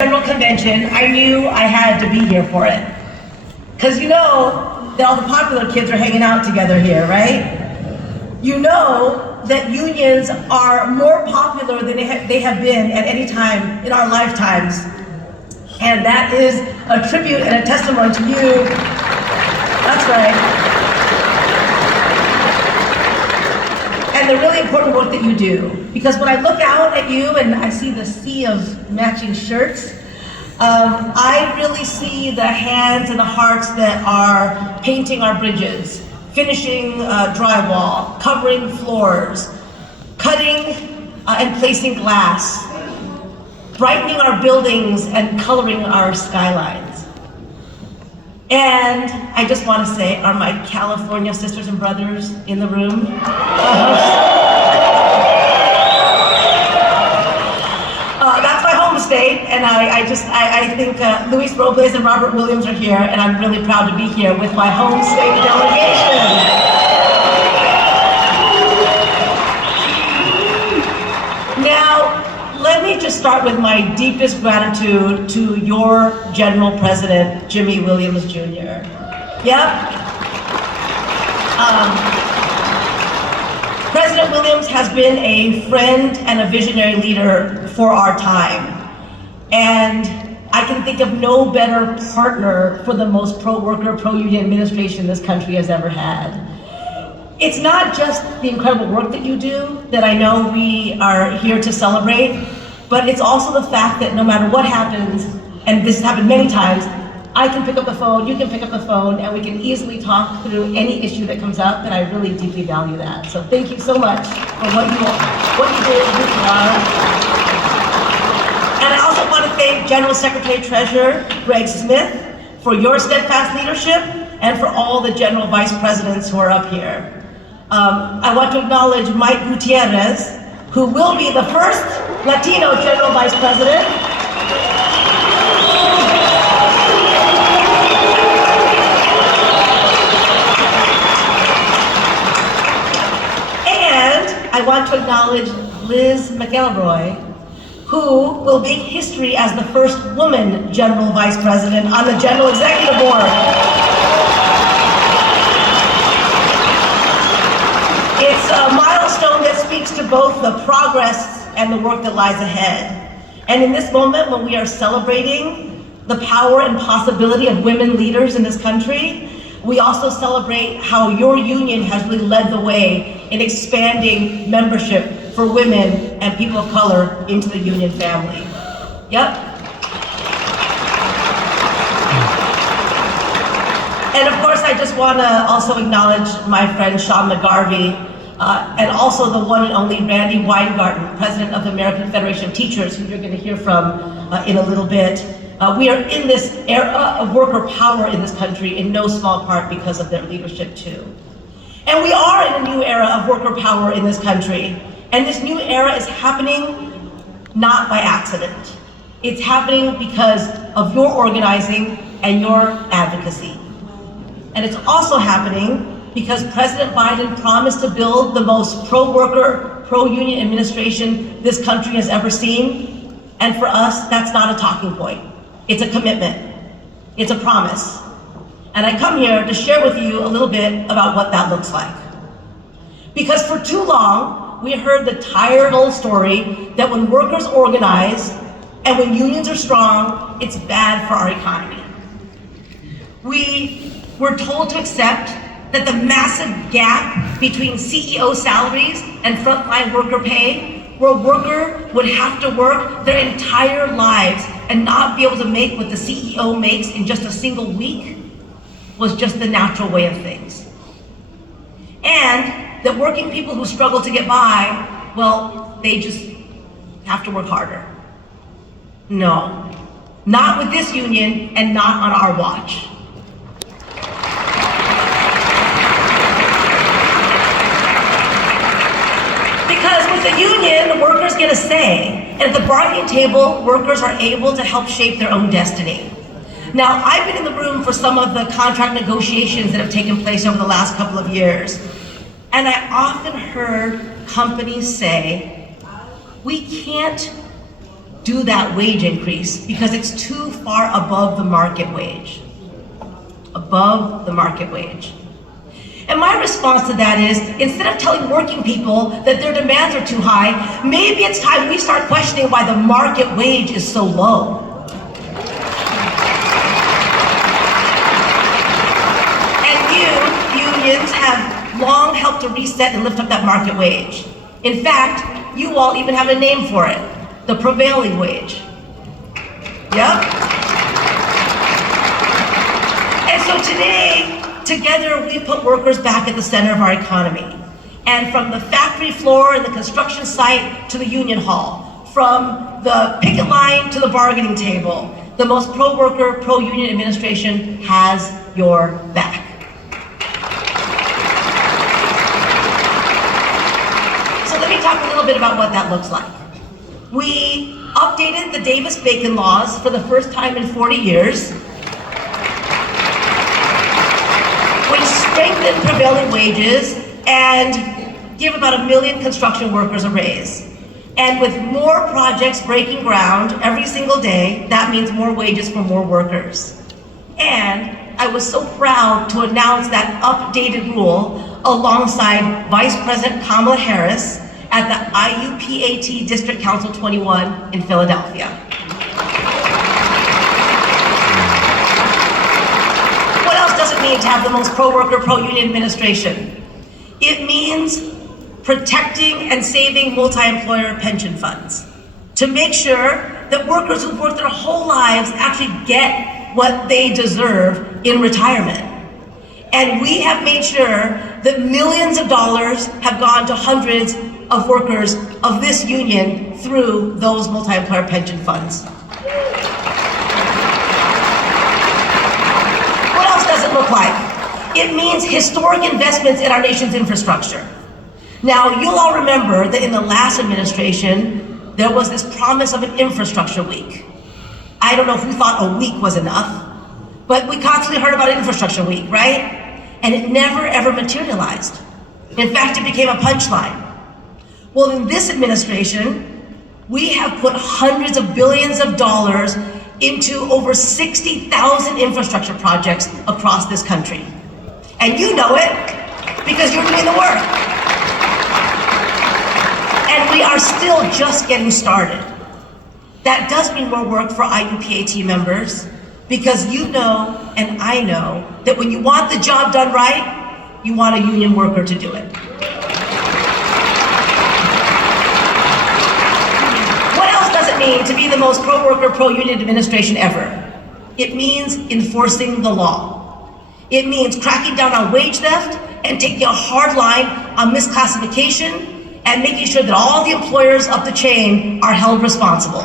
General Convention, I knew I had to be here for it. Because you know that all the popular kids are hanging out together here, right? You know that unions are more popular than they have been at any time in our lifetimes. And that is a tribute and a testimony to you. That's right. And the really important work that you do. Because when I look out at you and I see the sea of matching shirts, I really see the hands and the hearts that are painting our bridges, finishing drywall, covering floors, cutting and placing glass, brightening our buildings and coloring our skylines. And I just want to say, are my California sisters and brothers in the room? That's my home state, and I think Luis Robles and Robert Williams are here, and I'm really proud to be here with my home state delegation. Now, let me just start with my deepest gratitude to your General President, Jimmy Williams Jr. Yep. President Williams has been a friend and a visionary leader for our time. And I can think of no better partner for the most pro-worker, pro-union administration this country has ever had. It's not just the incredible work that you do that I know we are here to celebrate, but it's also the fact that no matter what happens, and this has happened many times, I can pick up the phone, you can pick up the phone, and we can easily talk through any issue that comes up, and I really deeply value that. So thank you so much for what you did, who you are. And I also want to thank General Secretary Treasurer Greg Smith for your steadfast leadership and for all the General Vice Presidents who are up here. I want to acknowledge Mike Gutierrez, who will be the first Latino General Vice President. And I want to acknowledge Liz McElroy, who will make history as the first woman General Vice President on the General Executive Board. It's a milestone that speaks to both the progress and the work that lies ahead. And in this moment, when we are celebrating the power and possibility of women leaders in this country, we also celebrate how your union has really led the way in expanding membership for women and people of color into the union family. Yep. And of course, I just want to also acknowledge my friend Sean McGarvey, and also the one and only Randy Weingarten, president of the American Federation of Teachers, who you're going to hear from in a little bit. We are in this era of worker power in this country in no small part because of their leadership too. And we are in a new era of worker power in this country. And this new era is happening not by accident. It's happening because of your organizing and your advocacy. And it's also happening because President Biden promised to build the most pro-worker, pro-union administration this country has ever seen. And for us, that's not a talking point. It's a commitment. It's a promise. And I come here to share with you a little bit about what that looks like. Because for too long, we heard the tired old story that when workers organize and when unions are strong, it's bad for our economy. We were told to accept that the massive gap between CEO salaries and frontline worker pay, where a worker would have to work their entire lives and not be able to make what the CEO makes in just a single week, was just the natural way of things. And that working people who struggle to get by, well, they just have to work harder. No, not with this union and not on our watch. Because with the union, the workers get a say. And at the bargaining table, workers are able to help shape their own destiny. Now, I've been in the room for some of the contract negotiations that have taken place over the last couple of years. And I often heard companies say, we can't do that wage increase because it's too far above the market wage. Above the market wage. And my response to that is, instead of telling working people that their demands are too high, maybe it's time we start questioning why the market wage is so low. And unions have long helped to reset and lift up that market wage. In fact, you all even have a name for it, the prevailing wage. Yep. And so today, together, we put workers back at the center of our economy. And from the factory floor and the construction site to the union hall, from the picket line to the bargaining table, the most pro-worker, pro-union administration has your back. So let me talk a little bit about what that looks like. We updated the Davis-Bacon laws for the first time in 40 years, strengthen prevailing wages, and give about 1 million construction workers a raise. And with more projects breaking ground every single day, that means more wages for more workers. And I was so proud to announce that updated rule alongside Vice President Kamala Harris at the IUPAT District Council 21 in Philadelphia. To have the most pro-worker, pro-union administration. It means protecting and saving multi-employer pension funds to make sure that workers who've worked their whole lives actually get what they deserve in retirement. And we have made sure that millions of dollars have gone to hundreds of workers of this union through those multi-employer pension funds. Look like? It means historic investments in our nation's infrastructure. Now, you'll all remember that in the last administration, there was this promise of an infrastructure week. I don't know who thought a week was enough, but we constantly heard about infrastructure week, right? And it never ever materialized. In fact, it became a punchline. Well, in this administration, we have put hundreds of billions of dollars into over 60,000 infrastructure projects across this country. And you know it because you're doing the work. And we are still just getting started. That does mean more work for IUPAT members because you know and I know that when you want the job done right, you want a union worker to do it. Mean to be the most pro-worker, pro-union administration ever? It means enforcing the law. It means cracking down on wage theft and taking a hard line on misclassification and making sure that all the employers up the chain are held responsible.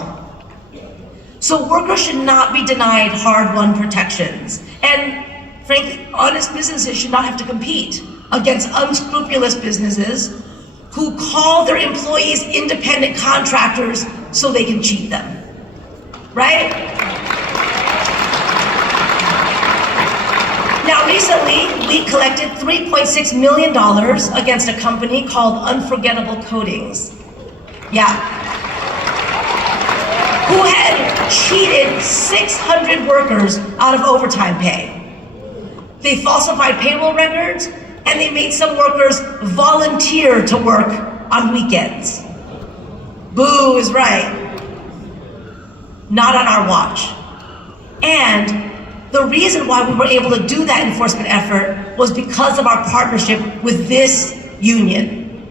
So workers should not be denied hard-won protections. And frankly, honest businesses should not have to compete against unscrupulous businesses who call their employees independent contractors so they can cheat them, right? Now, recently, we collected $3.6 million against a company called Unforgettable Coatings. Yeah. Who had cheated 600 workers out of overtime pay. They falsified payroll records, and they made some workers volunteer to work on weekends. Boo is right. Not on our watch. And the reason why we were able to do that enforcement effort was because of our partnership with this union.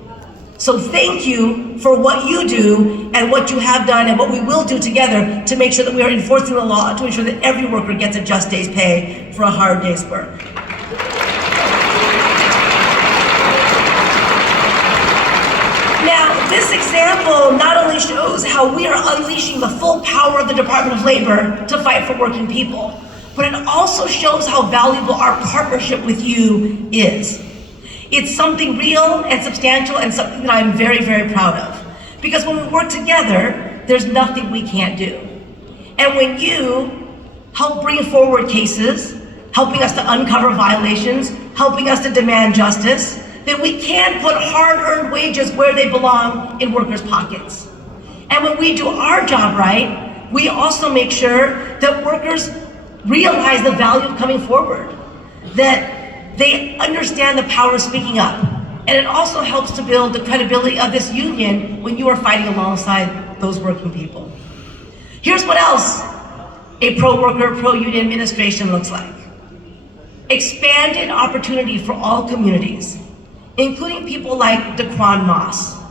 So thank you for what you do and what you have done and what we will do together to make sure that we are enforcing the law to ensure that every worker gets a just day's pay for a hard day's work. Now, this example not only shows how we are unleashing the full power of the Department of Labor to fight for working people, but it also shows how valuable our partnership with you is. It's something real and substantial and something that I'm very, very proud of. Because when we work together, there's nothing we can't do. And when you help bring forward cases, helping us to uncover violations, helping us to demand justice, then we can put hard-earned wages where they belong in workers' pockets. And when we do our job right, we also make sure that workers realize the value of coming forward, that they understand the power of speaking up. And it also helps to build the credibility of this union when you are fighting alongside those working people. Here's what else a pro-worker, pro-union administration looks like. Expanded opportunity for all communities, including people like Daquan Moss.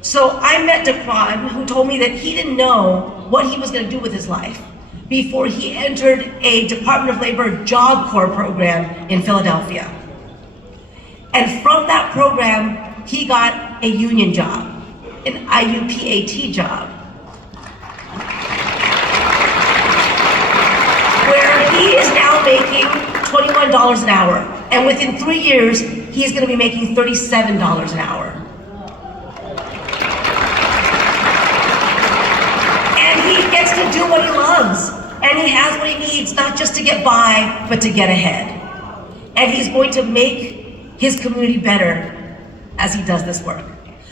So I met Daquan, who told me that he didn't know what he was going to do with his life before he entered a Department of Labor Job Corps program in Philadelphia. And from that program, he got a union job, an IUPAT job, where he is now making $21 an hour. And within 3 years, he's going to be making $37 an hour. And he gets to do what he loves. And he has what he needs, not just to get by, but to get ahead. And he's going to make his community better as he does this work.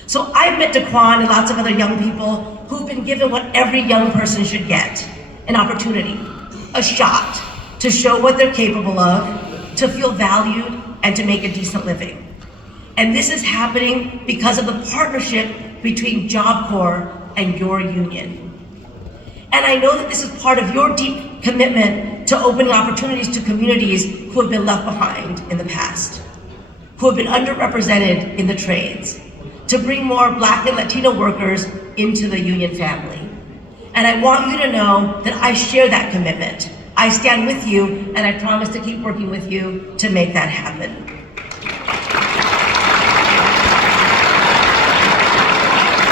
So I've met Daquan and lots of other young people who've been given what every young person should get, an opportunity, a shot to show what they're capable of, to feel valued, and to make a decent living. And this is happening because of the partnership between Job Corps and your union. And I know that this is part of your deep commitment to opening opportunities to communities who have been left behind in the past, who have been underrepresented in the trades, to bring more Black and Latino workers into the union family. And I want you to know that I share that commitment. I stand with you, and I promise to keep working with you to make that happen.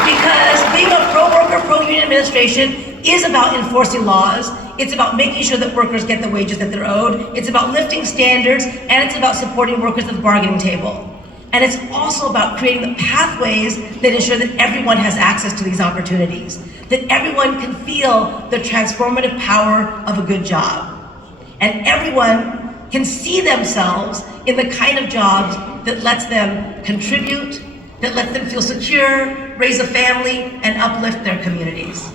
Because being a pro-worker, pro-union administration is about enforcing laws. It's about making sure that workers get the wages that they're owed. It's about lifting standards, and it's about supporting workers at the bargaining table. And it's also about creating the pathways that ensure that everyone has access to these opportunities, that everyone can feel the transformative power of a good job. And everyone can see themselves in the kind of jobs that lets them contribute, that lets them feel secure, raise a family, and uplift their communities.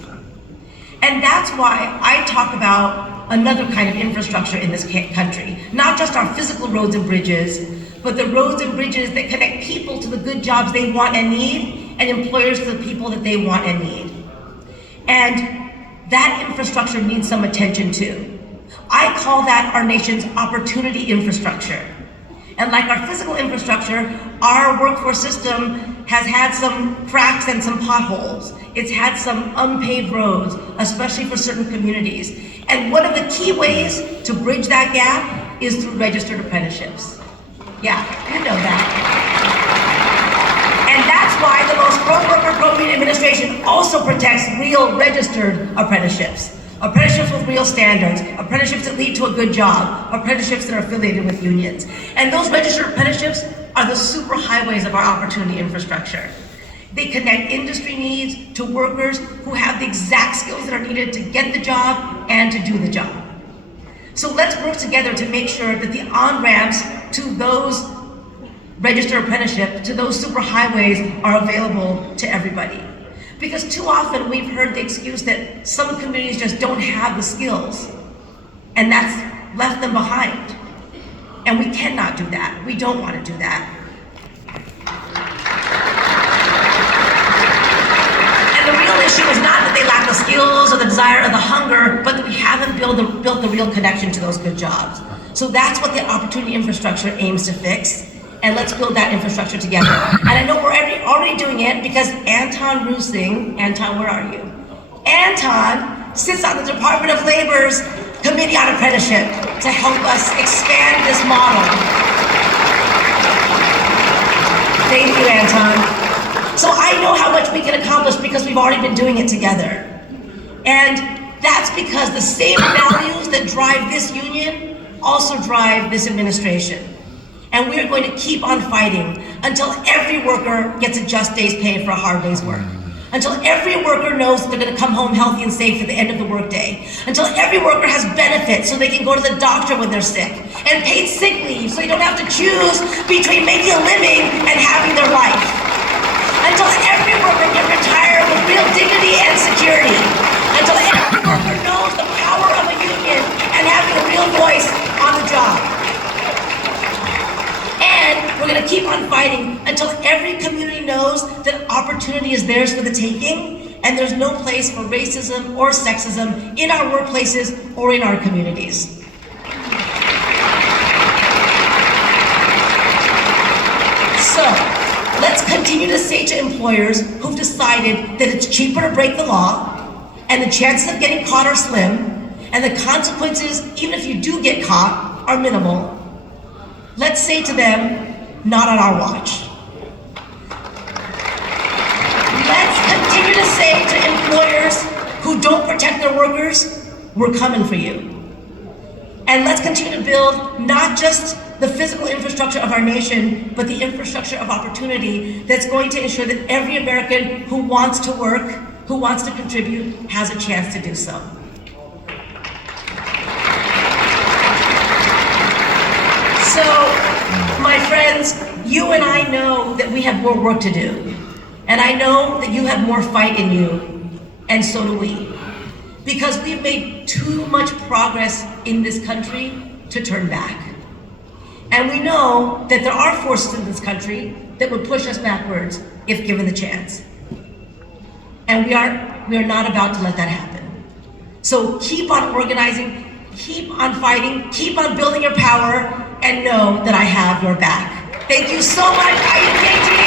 And that's why I talk about another kind of infrastructure in this country, not just our physical roads and bridges, but the roads and bridges that connect people to the good jobs they want and need, and employers to the people that they want and need. And that infrastructure needs some attention too. I call that our nation's opportunity infrastructure. And like our physical infrastructure, our workforce system has had some cracks and some potholes. It's had some unpaved roads, especially for certain communities. And one of the key ways to bridge that gap is through registered apprenticeships. Yeah, you know that. And that's why the most pro-worker, pro-union administration also protects real registered apprenticeships. Apprenticeships with real standards, apprenticeships that lead to a good job, apprenticeships that are affiliated with unions. And those registered apprenticeships are the super highways of our opportunity infrastructure. They connect industry needs to workers who have the exact skills that are needed to get the job and to do the job. So let's work together to make sure that the on-ramps to those registered apprenticeships, to those super highways, are available to everybody. Because too often we've heard the excuse that some communities just don't have the skills, and that's left them behind. And we cannot do that. We don't want to do that. And the real issue is not that they lack the skills or the desire or the hunger, but that we haven't built the real connection to those good jobs. So that's what the opportunity infrastructure aims to fix. And let's build that infrastructure together. And I know we're already doing it because Anton Rusing, Anton, where are you? Anton sits on the Department of Labor's Committee on Apprenticeship to help us expand this model. Thank you, Anton. So I know how much we can accomplish because we've already been doing it together. And that's because the same values that drive this union also drive this administration. And we are going to keep on fighting until every worker gets a just day's pay for a hard day's work. Until every worker knows that they're going to come home healthy and safe at the end of the workday. Until every worker has benefits so they can go to the doctor when they're sick. And paid sick leave so you don't have to choose between making a living and having their life. Until every worker can retire with real dignity and security, until every worker knows the power of a union and having a real voice on the job. And we're going to keep on fighting until every community knows that opportunity is theirs for the taking, and there's no place for racism or sexism in our workplaces or in our communities. So, let's continue to say to employers who've decided that it's cheaper to break the law, and the chances of getting caught are slim, and the consequences, even if you do get caught, are minimal. Let's say to them, not on our watch. Let's continue to say to employers who don't protect their workers, we're coming for you. And let's continue to build not just the physical infrastructure of our nation, but the infrastructure of opportunity that's going to ensure that every American who wants to work, who wants to contribute, has a chance to do so. So, my friends, you and I know that we have more work to do. And I know that you have more fight in you, and so do we. Because we've made too much progress in this country to turn back. And we know that there are forces in this country that would push us backwards if given the chance. And we are not about to let that happen. So keep on organizing, keep on fighting, keep on building your power, and know that I have your back. Thank you so much. I engage you.